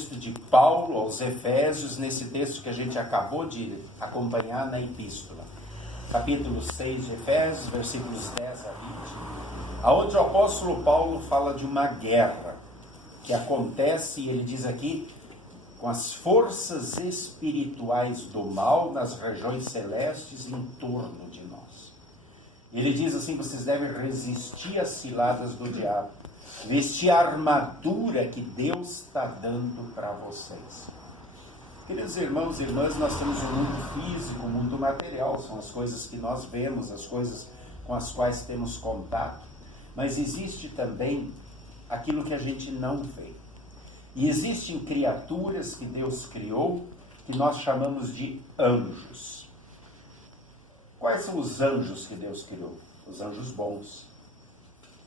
texto de Paulo aos Efésios, nesse texto que a gente acabou de acompanhar na epístola. Capítulo 6 de Efésios, versículos 10 a 20, aonde o apóstolo Paulo fala de uma guerra que acontece, e ele diz aqui, com as forças espirituais do mal nas regiões celestes em torno de nós. Ele diz assim: vocês devem resistir às ciladas do diabo, vestir a armadura que Deus está dando para vocês. Queridos irmãos e irmãs, nós temos um mundo físico, um mundo material, são as coisas que nós vemos, as coisas com as quais temos contato, mas existe também aquilo que a gente não vê. E existem criaturas que Deus criou, que nós chamamos de anjos. Quais são os anjos que Deus criou? Os anjos bons.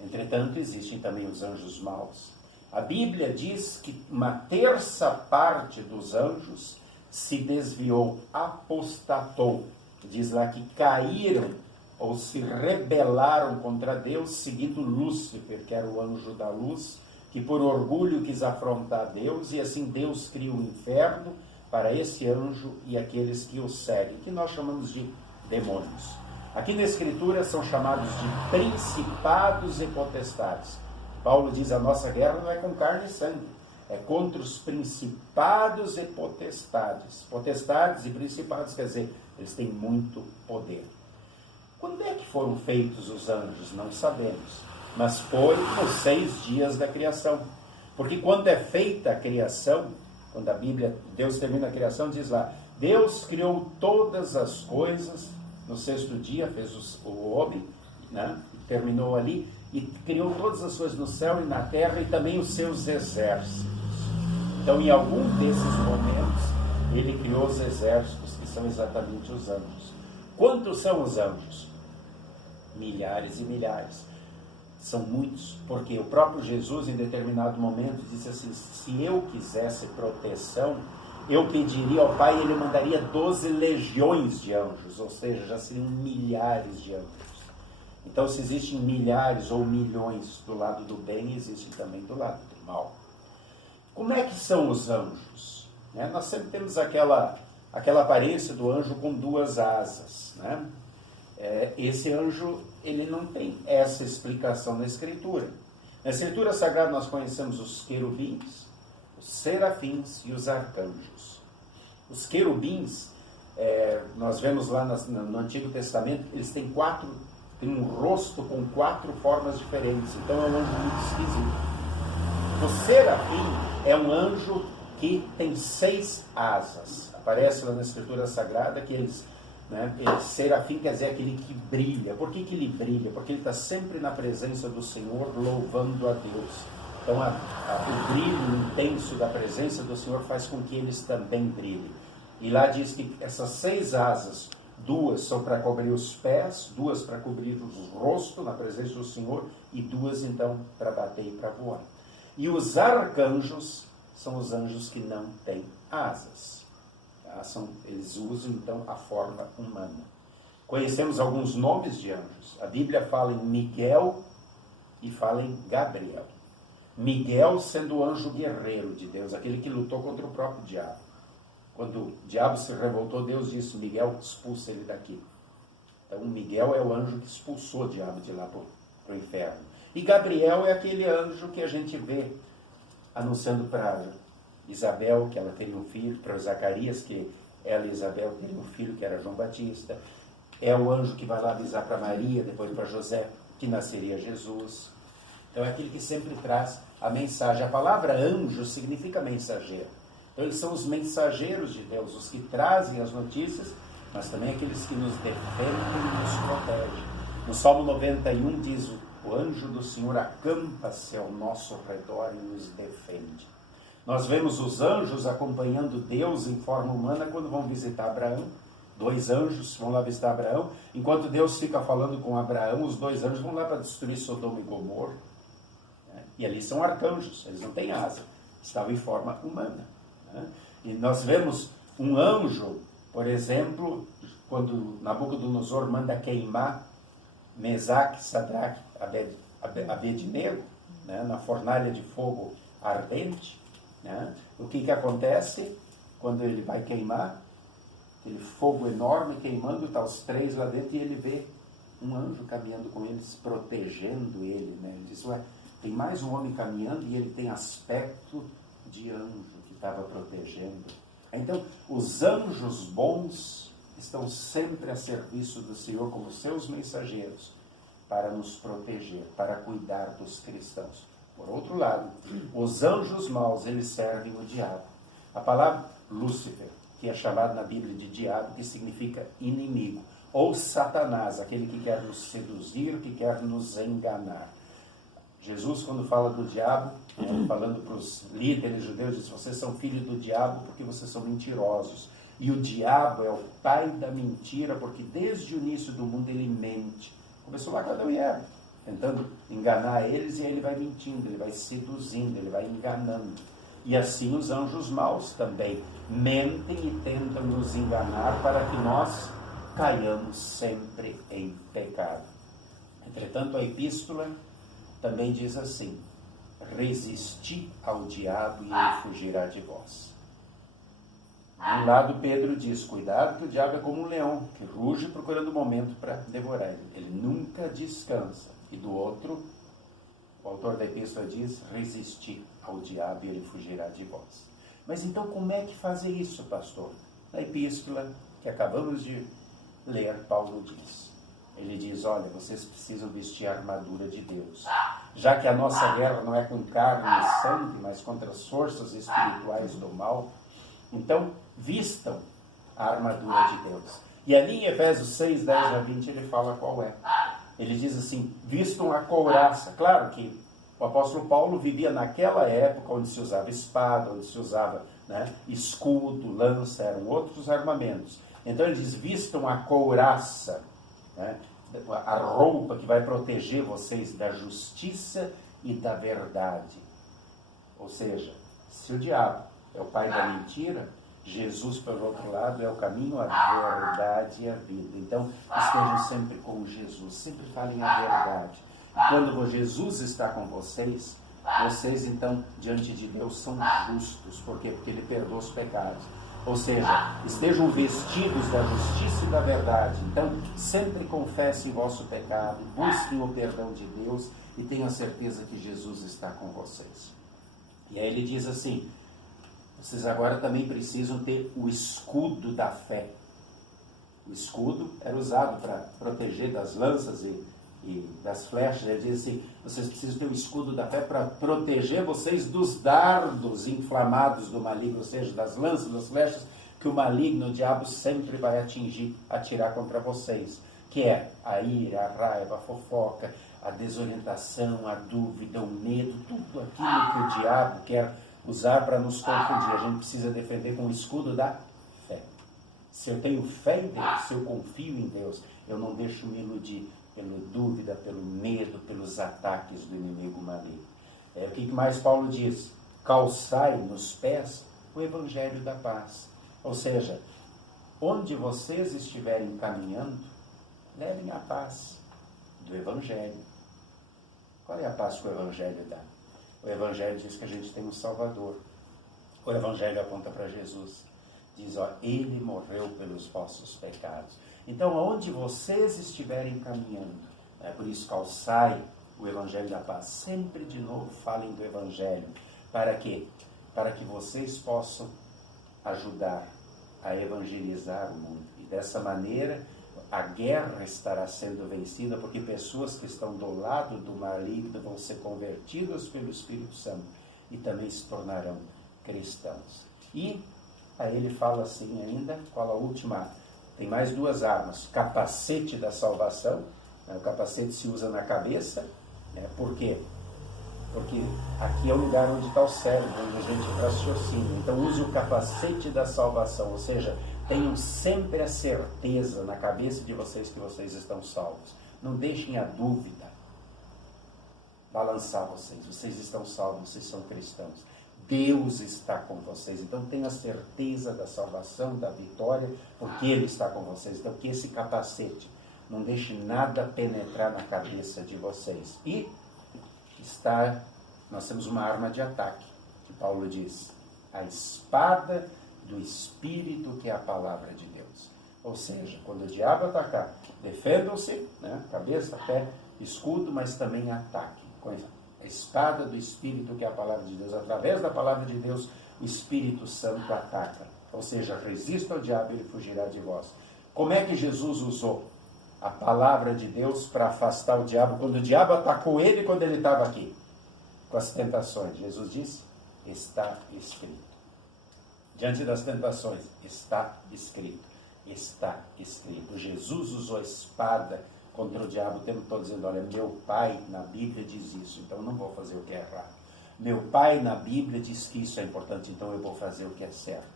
Entretanto, existem também os anjos maus. A Bíblia diz que uma terça parte dos anjos se desviou, apostatou. Diz lá que caíram ou se rebelaram contra Deus, seguindo Lúcifer, que era o anjo da luz, que por orgulho quis afrontar Deus, e assim Deus cria um inferno para esse anjo e aqueles que o seguem, que nós chamamos de demônios. Aqui na Escritura são chamados de principados e potestades. Paulo diz: a nossa guerra não é com carne e sangue, é contra os principados e potestades. Potestades e principados, quer dizer, eles têm muito poder. Quando é que foram feitos os anjos? Não sabemos. Mas foi nos 6 dias da criação. Porque quando é feita a criação, quando a Bíblia, Deus termina a criação, diz lá: Deus criou todas as coisas, no 6º dia fez o homem, né? Terminou ali, e criou todas as coisas no céu e na terra, e também os seus exércitos. Então, em algum desses momentos, ele criou os exércitos, que são exatamente os anjos. Quantos são os anjos? Milhares e milhares. São muitos, porque o próprio Jesus, em determinado momento, disse assim: se eu quisesse proteção, eu pediria ao Pai, e Ele mandaria 12 legiões de anjos, ou seja, já seriam milhares de anjos. Então, se existem milhares ou milhões do lado do bem, existem também do lado do mal. Como é que são os anjos? Nós sempre temos aquela aparência do anjo com 2 asas, né? Esse anjo, ele não tem essa explicação na Escritura. Na Escritura Sagrada nós conhecemos os querubins, os serafins e os arcanjos. Os querubins, nós vemos lá no Antigo Testamento, eles têm um rosto com 4 formas diferentes, então é um anjo muito esquisito. O serafim é um anjo que tem 6 asas. Aparece lá na Escritura Sagrada que eles... serafim quer dizer aquele que brilha. Por que ele brilha? Porque ele está sempre na presença do Senhor, louvando a Deus. Então o brilho intenso da presença do Senhor faz com que eles também brilhem. E lá diz que essas 6 asas, 2 são para cobrir os pés, 2 para cobrir o rosto na presença do Senhor, e 2 então para bater e para voar. E os arcanjos são os anjos que não têm asas. Eles usam então a forma humana. Conhecemos alguns nomes de anjos. A Bíblia fala em Miguel e fala em Gabriel. Miguel sendo o anjo guerreiro de Deus, aquele que lutou contra o próprio diabo. Quando o diabo se revoltou, Deus disse: Miguel, expulsa ele daqui. Então Miguel é o anjo que expulsou o diabo de lá para o inferno. E Gabriel é aquele anjo que a gente vê anunciando para Isabel que ela teria um filho, para Zacarias que ela e Isabel teriam um filho, que era João Batista. É o anjo que vai lá avisar para Maria, depois para José, que nasceria Jesus. Então é aquele que sempre traz a mensagem. A palavra anjo significa mensageiro. Então eles são os mensageiros de Deus, os que trazem as notícias, mas também aqueles que nos defendem e nos protegem. No Salmo 91 diz: o anjo do Senhor acampa-se ao nosso redor e nos defende. Nós vemos os anjos acompanhando Deus em forma humana quando vão visitar Abraão. 2 anjos vão lá visitar Abraão. Enquanto Deus fica falando com Abraão, os 2 anjos vão lá para destruir Sodoma e Gomorra. E ali são arcanjos, eles não têm asa, estavam em forma humana. E nós vemos um anjo, por exemplo, quando Nabucodonosor manda queimar Mesaque, Sadraque, Abednego, na fornalha de fogo ardente. né? O que acontece quando ele vai queimar? Aquele fogo enorme queimando, está os três lá dentro, e ele vê um anjo caminhando com eles, protegendo ele, né? Ele diz, ué, tem mais um homem caminhando e ele tem aspecto de anjo que estava protegendo. Então, os anjos bons estão sempre a serviço do Senhor como seus mensageiros para nos proteger, para cuidar dos cristãos. Por outro lado, os anjos maus, eles servem o diabo. A palavra Lúcifer, que é chamado na Bíblia de diabo, que significa inimigo, ou Satanás, aquele que quer nos seduzir, que quer nos enganar. Jesus, quando fala do diabo, falando para os líderes judeus, diz, vocês são filhos do diabo porque vocês são mentirosos. E o diabo é o pai da mentira, porque desde o início do mundo ele mente. Começou lá com Adão e Eva, tentando enganar eles, e aí ele vai mentindo, ele vai seduzindo, ele vai enganando. E assim os anjos maus também mentem e tentam nos enganar para que nós caiamos sempre em pecado. Entretanto, a epístola também diz assim, resisti ao diabo e ele fugirá de vós. De um lado, Pedro diz, cuidado que o diabo é como um leão, que ruge procurando o momento para devorar ele. Ele nunca descansa. E do outro, o autor da epístola diz, resisti ao diabo e ele fugirá de vós. Mas então como é que fazer isso, pastor? Na epístola que acabamos de ler, Paulo diz. Ele diz, olha, vocês precisam vestir a armadura de Deus. Já que a nossa guerra não é com carne e sangue, mas contra as forças espirituais do mal, então vistam a armadura de Deus. E ali em Efésios 6, 10 a 20, ele fala qual é. Ele diz assim, vistam a couraça. Claro que o apóstolo Paulo vivia naquela época onde se usava espada, onde se usava, né, escudo, lança, eram outros armamentos. Então ele diz, vistam a couraça, né, a roupa que vai proteger vocês da justiça e da verdade. Ou seja, se o diabo é o pai da mentira, Jesus, pelo outro lado, é o caminho, a verdade e a vida. Então, estejam sempre com Jesus, sempre falem a verdade. E quando Jesus está com vocês, vocês, então, diante de Deus, são justos. Por quê? Porque Ele perdoa os pecados. Ou seja, estejam vestidos da justiça e da verdade. Então, sempre confessem o vosso pecado, busquem o perdão de Deus e tenham a certeza que Jesus está com vocês. E aí ele diz assim, vocês agora também precisam ter o escudo da fé. O escudo era usado para proteger das lanças e das flechas. Ele diz assim, vocês precisam ter o escudo da fé para proteger vocês dos dardos inflamados do maligno, ou seja, das lanças, das flechas que o maligno, o diabo, sempre vai atirar contra vocês. Que é a ira, a raiva, a fofoca, a desorientação, a dúvida, o medo, tudo aquilo que o diabo quer usar para nos confundir. A gente precisa defender com o escudo da fé. Se eu tenho fé em Deus, se eu confio em Deus, eu não deixo me iludir pela dúvida, pelo medo, pelos ataques do inimigo maligno. O que mais Paulo diz? Calçai nos pés o evangelho da paz. Ou seja, onde vocês estiverem caminhando, levem a paz do evangelho. Qual é a paz que o evangelho dá? O evangelho diz que a gente tem um Salvador. O evangelho aponta para Jesus. Diz, ó, Ele morreu pelos vossos pecados. Então, aonde vocês estiverem caminhando, por isso calçai o evangelho da paz. Sempre de novo falem do evangelho. Para quê? Para que vocês possam ajudar a evangelizar o mundo. E dessa maneira, a guerra estará sendo vencida, porque pessoas que estão do lado do maligno vão ser convertidas pelo Espírito Santo e também se tornarão cristãos. E aí ele fala assim ainda, qual a última? Tem mais duas armas. Capacete da salvação. O capacete se usa na cabeça. Por quê? Porque aqui é o lugar onde está o cérebro, onde a gente raciocina. Então use o capacete da salvação, ou seja, tenham sempre a certeza na cabeça de vocês que vocês estão salvos. Não deixem a dúvida balançar vocês. Vocês estão salvos, vocês são cristãos. Deus está com vocês. Então tenham a certeza da salvação, da vitória, porque Ele está com vocês. Então que esse capacete não deixe nada penetrar na cabeça de vocês. E nós temos uma arma de ataque. que Paulo diz, a espada do Espírito, que é a palavra de Deus. Ou seja, quando o diabo atacar, defendam-se, né? Cabeça, pé, escudo, mas também ataque. A espada do Espírito, que é a palavra de Deus. Através da palavra de Deus, o Espírito Santo ataca. Ou seja, resista ao diabo e ele fugirá de vós. Como é que Jesus usou a palavra de Deus para afastar o diabo? Quando o diabo atacou ele, quando ele estava aqui, com as tentações, Jesus disse, está escrito. Diante das tentações, está escrito. Está escrito. Jesus usou a espada contra o diabo o tempo todo, dizendo, olha, meu pai na Bíblia diz isso, então eu não vou fazer o que é errado. Meu pai na Bíblia diz que isso é importante, então eu vou fazer o que é certo.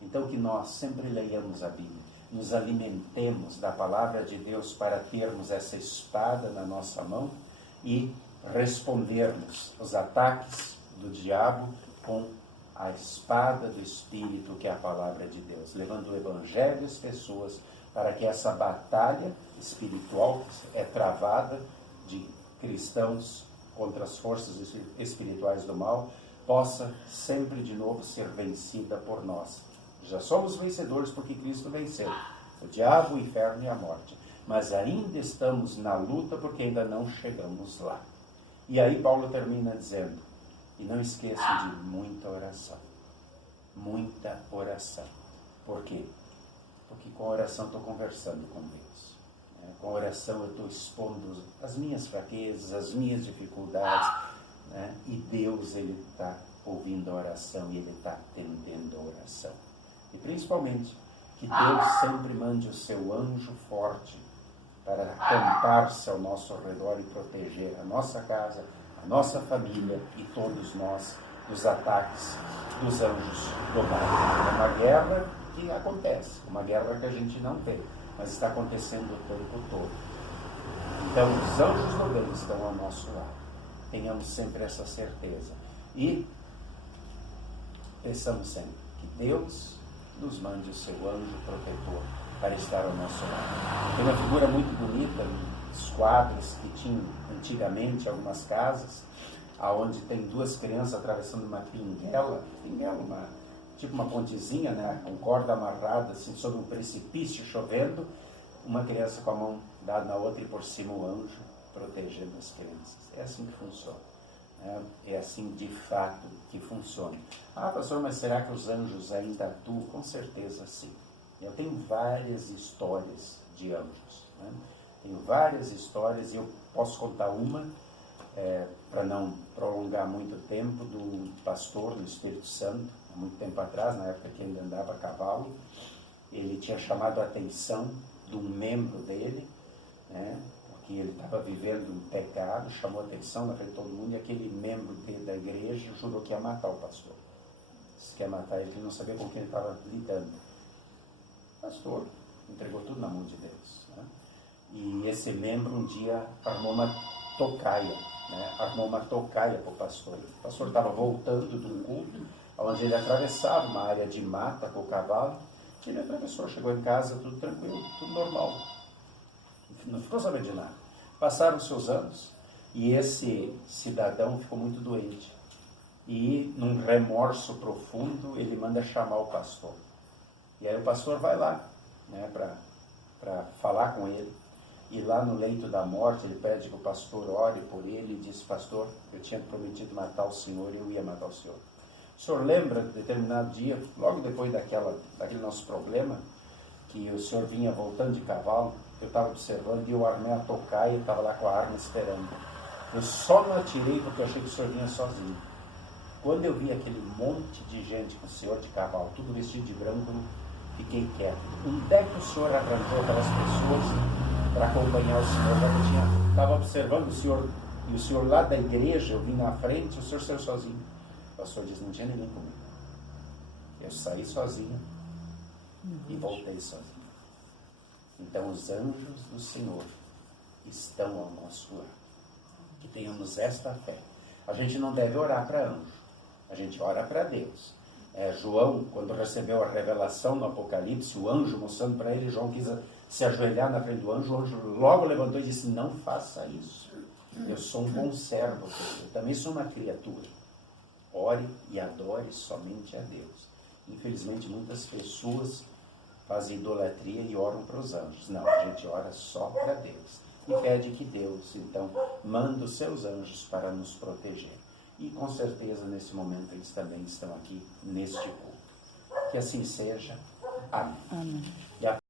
Então que nós sempre leiamos a Bíblia, nos alimentemos da palavra de Deus para termos essa espada na nossa mão e respondermos os ataques do diabo com a espada do Espírito, que é a palavra de Deus, levando o Evangelho às pessoas, para que essa batalha espiritual que é travada de cristãos contra as forças espirituais do mal, possa sempre de novo ser vencida por nós. Já somos vencedores porque Cristo venceu o diabo, o inferno e a morte, mas ainda estamos na luta porque ainda não chegamos lá. E aí Paulo termina dizendo, e não esqueçam de muita oração. Muita oração. Por quê? Porque com a oração estou conversando com Deus. Com a oração eu estou expondo as minhas fraquezas, as minhas dificuldades. Né? E Deus, Ele está ouvindo a oração e Ele está atendendo a oração. E principalmente, que Deus sempre mande o seu anjo forte para acampar-se ao nosso redor e proteger a nossa casa, a nossa família e todos nós dos ataques dos anjos do mal. É uma guerra que acontece, uma guerra que a gente não vê, mas está acontecendo o tempo todo. Então, os anjos do bem estão ao nosso lado. Tenhamos sempre essa certeza. E peçamos sempre que Deus nos mande o seu anjo protetor para estar ao nosso lado. Tem uma figura muito bonita, os quadros que tinham antigamente algumas casas, aonde tem duas crianças atravessando uma pinguela, tipo uma pontezinha, né, com corda amarrada, assim, sobre um precipício chovendo, uma criança com a mão dada na outra e por cima o anjo protegendo as crianças. É assim que funciona. É assim de fato que funciona. Ah, pastor, mas será que os anjos ainda atuam? Com certeza sim. Eu tenho várias histórias de anjos. Né? Tenho várias histórias e eu posso contar uma, para não prolongar muito tempo, do pastor no Espírito Santo, há muito tempo atrás, na época que ele andava a cavalo. Ele tinha chamado a atenção de um membro dele, né? Que ele estava vivendo um pecado, chamou a atenção na frente de todo mundo, e aquele membro da igreja jurou que ia matar o pastor. Disse que ia matar ele, que não sabia com quem ele estava lidando. O pastor entregou tudo na mão de Deus. Né? E esse membro um dia armou uma tocaia, né? Armou uma tocaia para o pastor. O pastor estava voltando de um culto, onde ele atravessava uma área de mata com o cavalo. Ele atravessou, chegou em casa, tudo tranquilo, tudo normal. Não ficou sabendo de nada. Passaram seus anos e esse cidadão ficou muito doente. E, num remorso profundo, ele manda chamar o pastor. E aí o pastor vai lá, né, para falar com ele. E lá no leito da morte, ele pede que o pastor ore por ele e diz, pastor, eu tinha prometido matar o senhor e eu ia matar o senhor. O senhor lembra de determinado dia, logo depois daquele nosso problema, que o senhor vinha voltando de cavalo, eu estava observando e eu armei a tocaia e estava lá com a arma esperando. Eu só não atirei porque eu achei que o senhor vinha sozinho. Quando eu vi aquele monte de gente com o senhor de cavalo, tudo vestido de branco, fiquei quieto. Onde é que o senhor arranjou aquelas pessoas para acompanhar o senhor? Eu estava observando o senhor, e o senhor lá da igreja, eu vim na frente, o senhor saiu sozinho. O pastor disse, não tinha ninguém comigo. Eu saí sozinho e voltei sozinho. Então os anjos do Senhor estão ao nosso lado. Que tenhamos esta fé. A gente não deve orar para anjo, a gente ora para Deus. João, quando recebeu a revelação no Apocalipse, o anjo mostrando para ele, João quis se ajoelhar na frente do anjo, o anjo logo levantou e disse, não faça isso. Eu sou um bom servo, eu também sou uma criatura. ore e adore somente a Deus. Infelizmente, muitas pessoas fazem idolatria e oram para os anjos. Não, a gente ora só para Deus. E pede que Deus, então, manda os seus anjos para nos proteger. E com certeza, nesse momento, eles também estão aqui neste culto. Que assim seja. Amém. Amém. E a